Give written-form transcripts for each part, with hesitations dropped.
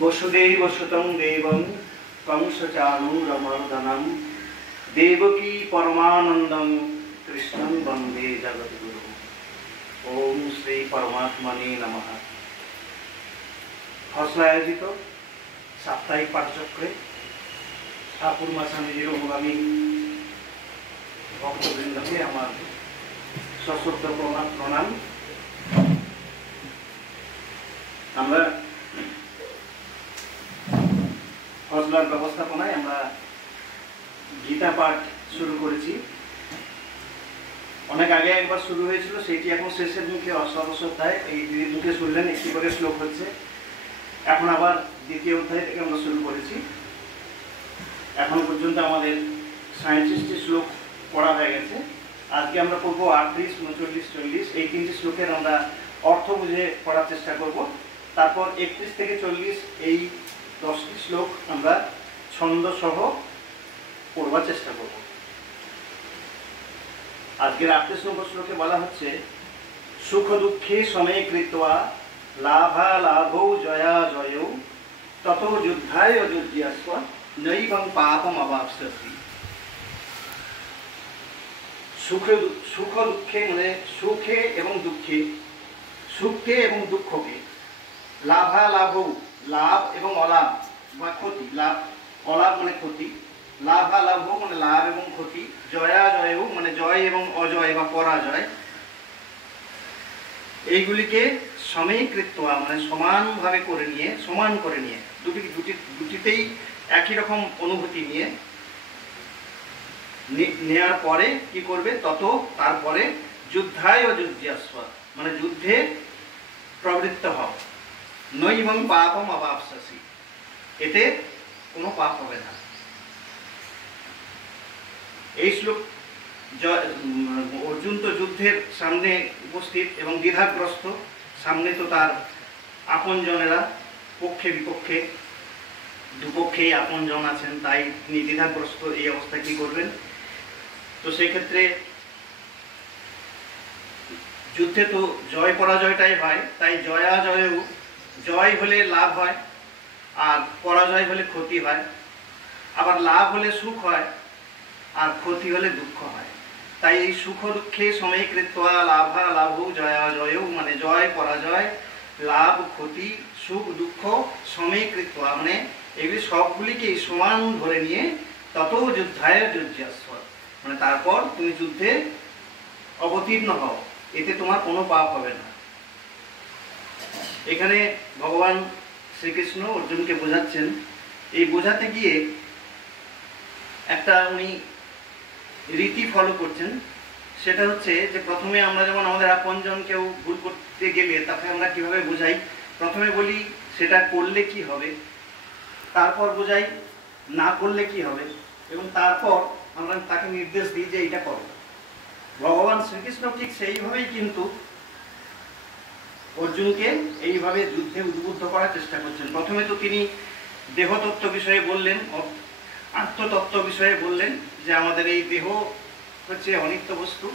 वसुदेवसुतं देवं कंसचाणूरमर्दनं देवकी परमानंदं कृष्णं वंदे जगद्गुरु। ओम श्री परमात्मने नमः। हौसला आयोजित साप्ताहिक पाठचक्रे ठाकुर स्वामीजीर अनुगामी भक्तबृंदके आमार सशक्त प्रणाम। আমরা হজলার ব্যবস্থাপনায় আমরা গীতা পাঠ শুরু করেছি। অনেক আগে একবার শুরু হয়েছিল, সেটি এখন শেষের মুখে অষ্টাদশোধ্যায় এই দুই মুখে শুনলেন, একটি করে শ্লোক হচ্ছে। এখন আবার দ্বিতীয় অধ্যায় থেকে আমরা শুরু করেছি। এখন পর্যন্ত আমাদের 37টি শ্লোক পড়া হয়ে গেছে। আজকে আমরা পড়ব 38, 39, 40 এই তিনটি শ্লোকের আমরা অর্থ বুঝে পড়ার চেষ্টা করব। তারপর 31 থেকে 40 এই 10টি শ্লোক আমরা ছন্দ সহ পড়বার চেষ্টা করব। আজকের 38 নম্বর শ্লোকে বলা হচ্ছে, সুখ দুঃখে সমে কৃত্বা লাভা লাভৌ জয়া জয়ৌ ততো যুদ্ধায় অযুজ্যাস্ব নৈবং পাপম অবাপ্স্যসি। সুখ দুঃখে মানে সুখে এবং দুঃখে, সুখকে এবং দুঃখকে, লাভা লাভৌ লাভ এবং অলাভ বা ক্ষতি, লাভ অলাভ মানে ক্ষতি, লাভা লাভ মানে লাভ এবং ক্ষতি, জয়া জয় মানে জয় এবং অজয় বা পরাজয়, এইগুলিকে সমীকৃত মানে সমানভাবে করে নিয়ে, সমান করে নিয়ে, দুটিতেই একই রকম অনুভূতি নিয়ে নেওয়ার পরে কি করবে, তত তারপরে যুদ্ধায় অযুজ্যাস্ব মানে যুদ্ধে প্রবৃত্ত হও, নৈবং পাপম অবাপ্স্যসি এতে কোনো পাপ হবে না। এই শ্লোক অর্জুন তো যুদ্ধের সামনে উপস্থিত এবং দ্বিধাগ্রস্ত, সামনে তো তার আপনজনেরা, পক্ষে বিপক্ষে দুপক্ষেই আপনজন আছেন, তাই তিনি দ্বিধাগ্রস্ত। এই অবস্থায় কি করবেন? তো সেক্ষেত্রে যুদ্ধে তো জয় পরাজয়টাই হয়, তাই জয়া জয়ও, জয় হলে লাভ হয় আর পরাজয় হলে ক্ষতি হয়, আবার লাভ হলে সুখ হয় আর ক্ষতি হলে দুঃখ হয়। তাই এই সুখ দুঃখে সমীকৃত্বা লাভা লাভৌ জয়া জয়ৌ মানে জয় পরাজয়, লাভ ক্ষতি, সুখ দুঃখ সমীকৃত্বা মানে এগুলি সবগুলিকে সমান ধরে নিয়ে তত যুদ্ধায় যুজ্যাস্ব মানে তারপর তুমি যুদ্ধে অবতীর্ণ হও, এতে তোমার কোনো পাপ হবে না। এখানে ভগবান শ্রীকৃষ্ণ অর্জুনকে বোঝাচ্ছেন। এই বোঝাতে গিয়ে একটা উনি রীতি ফলো করছেন। সেটা হচ্ছে যে প্রথমে আমরা যেমন আমাদের আপনজন কেউ ভুল করতে গেলে তাকে আমরা কিভাবে বোঝাই, প্রথমে বলি সেটা করলে কি হবে, তারপর বোঝাই না করলে কি হবে, এবং তারপর আমরা তাকে নির্দেশ দিই যে এইটা করো। ভগবান শ্রীকৃষ্ণ ঠিক সেইভাবেই কিন্তু অর্জুনকে এইভাবে যুদ্ধে উদ্বুদ্ধ করার চেষ্টা করছেন। প্রথমে তো তিনি দেহতত্ত্ব বিষয়ে বললেন, আত্মতত্ত্ব বিষয়ে বললেন যে আমাদের এই দেহ হচ্ছে অনিত্য বস্তু,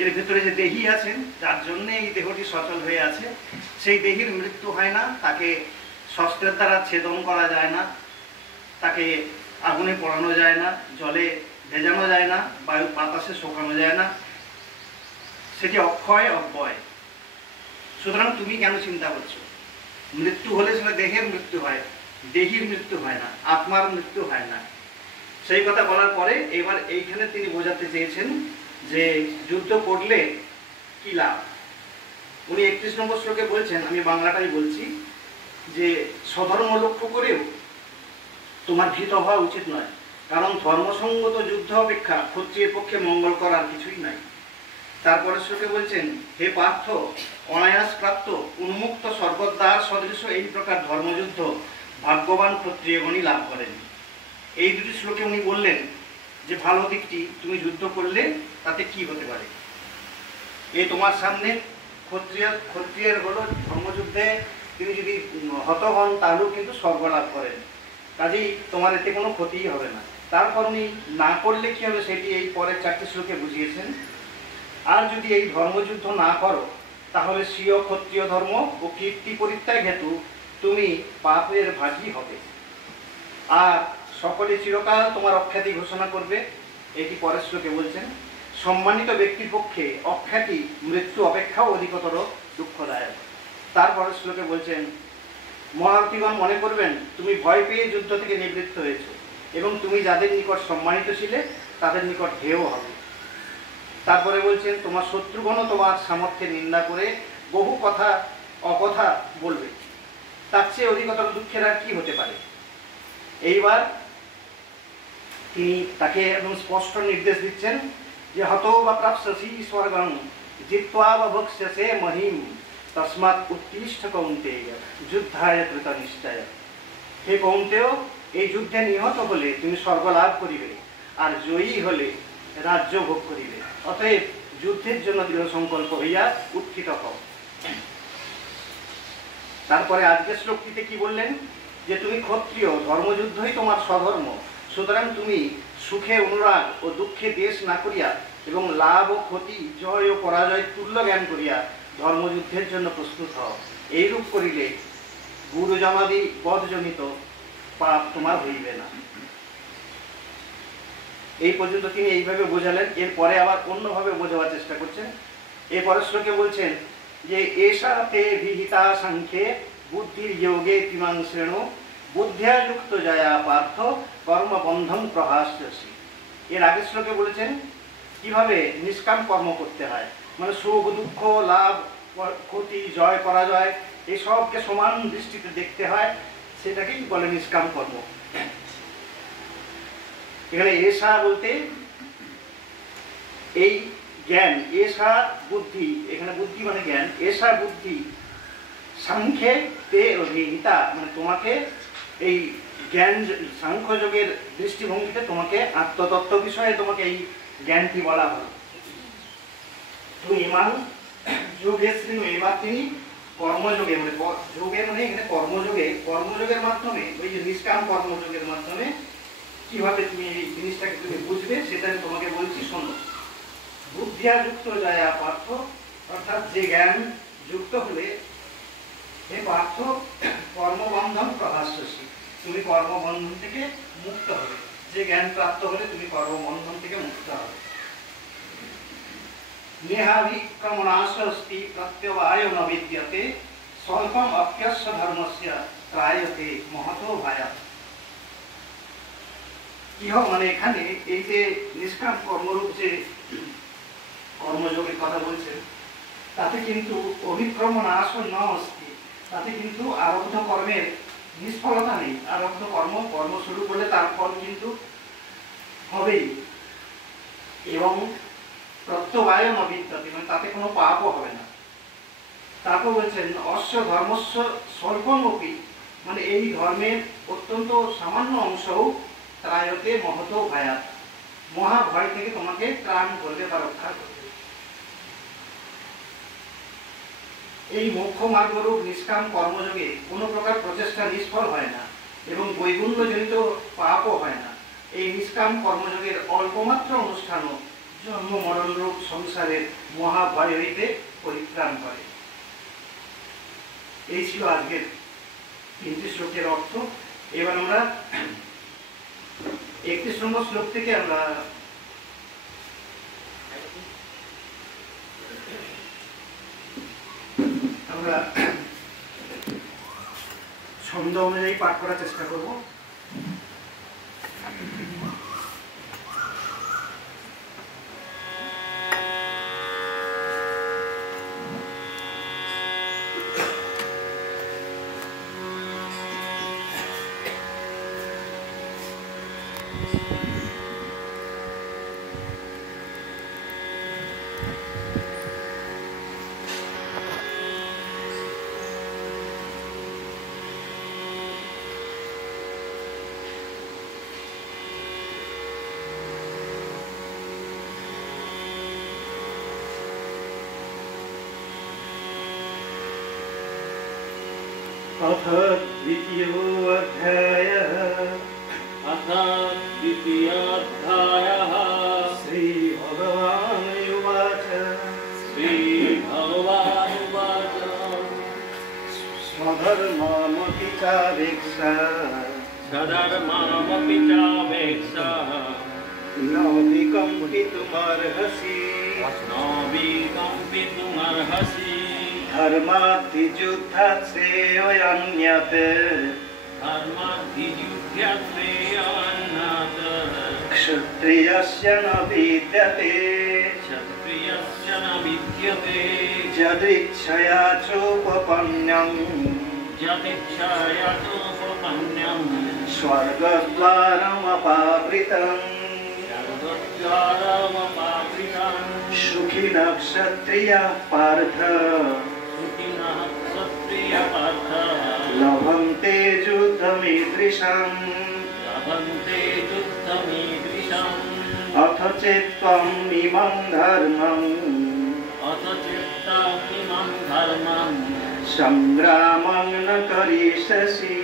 এর ভিতরে যে দেহী আছেন, যার জন্যে এই দেহটি সচল হয়ে আছে, সেই দেহীর মৃত্যু হয় না, তাকে শস্ত্রের দ্বারা ছেদন করা যায় না, তাকে আগুনে পোড়ানো যায় না, জলে ভেজানো যায় না, বায়ু বাতাসে শোকানো যায় না, সেটি অক্ষয় অব্যয়। সুতরাং তুমি কেন চিন্তা করছো? মৃত্যু হলে সেটা দেহের মৃত্যু হয়, দেহীর মৃত্যু হয় না, আত্মার মৃত্যু হয় না। সেই কথা বলার পরে এবার এইখানে তিনি বোঝাতে চেয়েছেন যে যুদ্ধ করলে কি লাভ। উনি 31 নম্বর শ্লোকে বলছেন, আমি বাংলাটাই বলছি, যে স্বধর্ম লক্ষ্য করেও তোমার ভীত হওয়া উচিত নয়, কারণ ধর্মসঙ্গত যুদ্ধ অপেক্ষা ক্ষত্রিয়ের পক্ষে মঙ্গল করার কিছুই নাই। তারপরে শ্লোকে বলছেন, হে পার্থ, অনায়াস প্রাপ্ত উন্মুক্ত স্বর্গদ্বার সদৃশ এই প্রকার ধর্মযুদ্ধ ভাগ্যবান ক্ষত্রিয়গণই লাভ করেন। এই দুটি শ্লোকে উনি বললেন যে ভালো দিকটি, তুমি যুদ্ধ করলে তাতে কি হতে পারে। এই তোমার সামনে ক্ষত্রিয়ের হলো ধর্মযুদ্ধে তিনি যদি হত হন তাহলেও কিন্তু স্বর্গ লাভ করেন, কাজেই তোমার এতে কোনো ক্ষতিই হবে না। তারপর উনি না করলে কি হবে সেটি এই পরের 4টি শ্লোকে বুঝিয়েছেন। আর যদি এই ধর্মযুদ্ধ না করো তাহলে স্বীয় ক্ষত্রিয় ধর্ম ও কীর্তি পরিত্যাগ হেতু তুমি পাপের ভাগী হবে, আর সকলে চিরকাল তোমার অখ্যাতি ঘোষণা করবে। এটি পরের শ্লোকে বলছেন, সম্মানিত ব্যক্তির পক্ষে অখ্যাতি মৃত্যু অপেক্ষাও অধিকতর দুঃখদায়ক। তারপরের শ্লোকে বলছেন, মহারথীগণ মনে করবেন তুমি ভয় পেয়ে যুদ্ধ থেকে নিবৃত্ত হয়েছ, এবং তুমি যাদের নিকট সম্মানিত ছিলে তাদের নিকট হেয় হবে। তারপরে বলছেন, তোমার শত্রুগণও তোমার সামর্থ্যের নিন্দা করে বহু কথা অকথা বলবে, তার চেয়ে অধিকতর দুঃখের আর কি হতে পারে। এইবার তিনি তাকে একদম স্পষ্ট নির্দেশ দিচ্ছেন যে, হতো বা প্রাপ্স্যসি স্বর্গং জিত্বা বা ভক্ষ্যসে মহিম তস্মাৎ উত্তিষ্ঠ কৌন্তেয় যুদ্ধায় কৃত নিশ্চয়। হে কৌন্তেয়, এই যুদ্ধে নিহত হলে তুমি স্বর্গ লাভ করিবে, আর জয়ী হলে রাজ্য ভোগ করিবে। অতএব যুদ্ধের জন্য দৃঢ় সংকল্প হইয়া উত্থিত হও। তারপরে আজকের শ্লোকটিতে কি বললেন, যে তুমি ক্ষত্রিয়, ধর্মযুদ্ধই তোমার স্বধর্ম, সুতরাং তুমি সুখে অনুরাগ ও দুঃখে দেশ না করিয়া এবং লাভ ও ক্ষতি, জয় ও পরাজয় তুল্য জ্ঞান করিয়া ধর্মযুদ্ধের জন্য প্রস্তুত হও। এইরূপ করিলে গুরুজনাদি বধজনিত পাপ তোমার হইবে না। এই পর্যন্ত তিনি এইভাবে বোঝালেন। এরপরে আবার অন্যভাবে বোঝাবার চেষ্টা করছেন। এরপরের শ্লোকে বলছেন যে, এষা তে বিহিতা সাংখ্যে বুদ্ধির যোগে তিমাং শ্রেণু বুদ্ধিয়া যুক্ত জয়া পার্থ কর্মবন্ধন প্রহাস্যসি। এর আগের শ্লোকে বলেছেন কিভাবে নিষ্কাম কর্ম করতে হয়, মানে সুখ দুঃখ, লাভ ক্ষতি, জয় পরাজয় এই সবকে সমান দৃষ্টিতে দেখতে হয়, সেটাকেই বলে নিষ্কাম কর্ম। এখানে এষা বলতে এই জ্ঞান, এষা বুদ্ধি, এখানে বুদ্ধি মানে জ্ঞান, এষা বুদ্ধি সাংখ্যে তে অভিহিতা, মানে তোমাকে এই জ্ঞান সাংখ্য যোগের দৃষ্টিভঙ্গিতে তোমাকে আত্মতত্ত্ব বিষয়ে তোমাকে এই জ্ঞানটি বলা হলো। তো ইমান যোগে শ্রী, এবার তিনি কর্মযোগে, মানে যোগে মানে এখানে কর্মযোগে, কর্মযোগের মাধ্যমে, ওই যে নিষ্কাম কর্মযোগের মাধ্যমে কিভাবে তুমি এই জিনিসটাকে তুমি বুঝবে সেটা আমি তোমাকে বলছি, শোনো। বুদ্ধিয়া যুক্ত জয়া পার্থ, অর্থাৎ যে জ্ঞান যুক্ত হলে হে পার্থ কর্মবন্ধন প্রহাস্যসি, তুমি কর্মবন্ধন থেকে মুক্ত হবে। যে জ্ঞান প্রাপ্ত হলে তুমি কর্মবন্ধন থেকে মুক্ত হবে। নেহাভিক্রমণাস্তি প্রত্যবায় ন বিদ্যতে স্বল্পম অপ্যস্য ধর্মস্য ত্রায়তে মহতো ভায়া। কি হোক, মানে এখানে এই যে নিষ্কাম কর্মরূপ যে কর্মযোগের কথা বলছেন, তাতে কিন্তু অভিক্রমণ আসন ন অস্তি, তাতে কিন্তু আরব্ধ কর্মের নিষ্ফলতা নেই। আরব্ধ কর্ম শুরু করলে তার ফল কিন্তু হবেই, এবং প্রত্যবায় ন বিদ্যতে, মানে তাতে কোনো পাপও হবে না। তারপর বলছেন অশ্ব ধর্মস্য স্বল্পমপি, মানে এই ধর্মের অত্যন্ত সামান্য অংশও ত্রায়তে মহত ভয়াত, মহা ভয় থেকে তোমাকে ত্রাণ করবে বা রক্ষা করবে। এই মোক্ষ মার্গরূপ নিষ্কাম কর্মযোগে কোনো প্রকার প্রচেষ্টা নিষ্ফল হয় না, এবং বৈগুণ্যজনিত পাপও হয় না। এই নিষ্কাম কর্মযোগের অল্পমাত্র অনুষ্ঠানও জন্ম মরণরূপ সংসারের মহাভয় হইতে পরিত্রাণ করে। এই ছিল আজকের ৩টি শ্লোকের অর্থ। এবার আমরা ৩১ নম্বর শ্লোক থেকে আমরা ছন্দ অনুযায়ী পাঠ করার চেষ্টা করব। अथ द्वितीयोऽध्यायः श्रीभगवानुवाच। स्वधर्ममपि चावेक्षा स्वधर्ममपि चावेक्षा न विकम्पितुमर्हसि धर्माद्धियुद्धात् श्रेयोऽन्यत् क्षत्रियस्य न विद्यते यदिच्छया चोपपन्नम् स्वर्गद्वारमपावृतम् सुखिनः क्षत्रियः पार्थ लभन्ते युद्धमीदृशम् अथ चेत्त्वम् इमं धर्मम् संग्रामं न करिष्यसि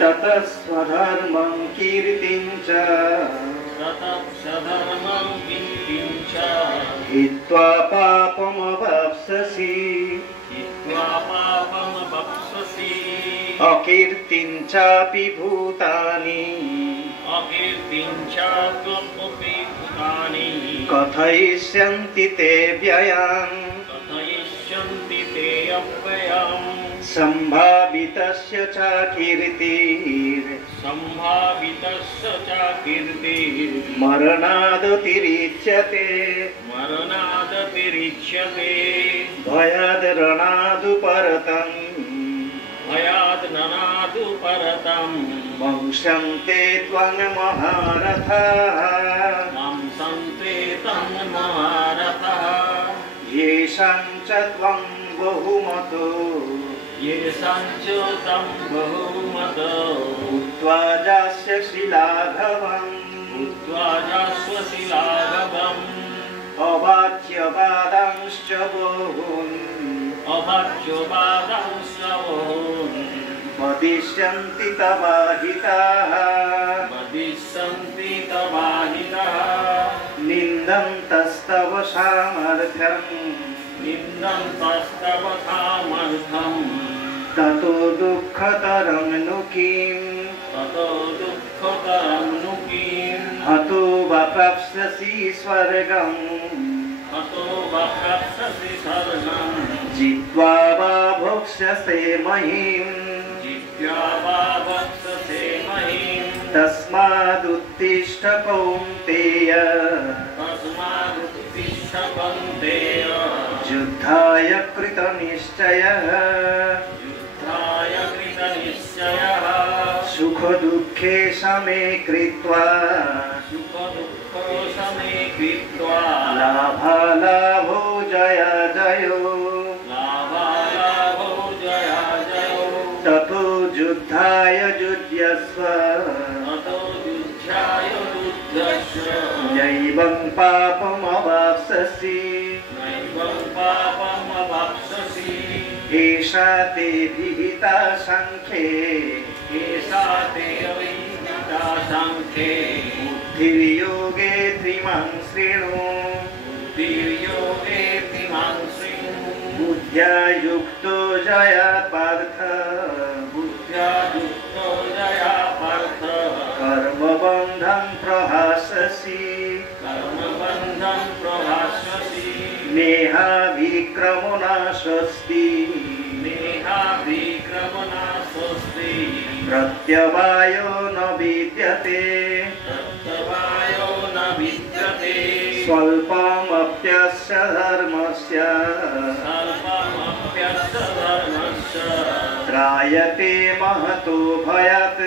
ततः स्वधर्मं कीर्तिं च हित्वा पापमवाप्स्यसि अकीर्तिं चापि भूतानि कथयिष्यन्ति ते व्ययान् सम्भावितस्य च कीर्तिर् मरणादतिरिच्यते भयाद्रणादुपरतम् वंशं ते त्वन्महारथाः येषां च त्वं बहुमतो भूत्वा जास्यसि लाघवम् अवाच्यवादांश्च बहून् वदिष्यन्ति तवाहिताः निन्दन्तस्तव सामर्थ्यम् ततो दुःखतरं नु किम् हतो वा प्राप्स्यसि स्वर्गम् जित्वा वा भोक्ष्यसे महीम् तस्मादुत्तिष्ठ कौन्तेय युद्धाय कृतनिश्चयः सुखदुःखे समे कृत्वा लाभालाभो जयाजयो ततो युद्धाय युज्यस्व नैवं पापमवाप्स्यसि एषा ते विहिता सांख्ये बुद्धिर्योगे त्रिमां शृणु बुद्ध्या युक्तो जया पार्थ कर्मबन्धं प्रहास्यसि नेहाभिक्रमो न स्वस्ति प्रत्यवायो न विद्यते स्वल्पमप्यस्य धर्मस्य त्रायते महतो भयात्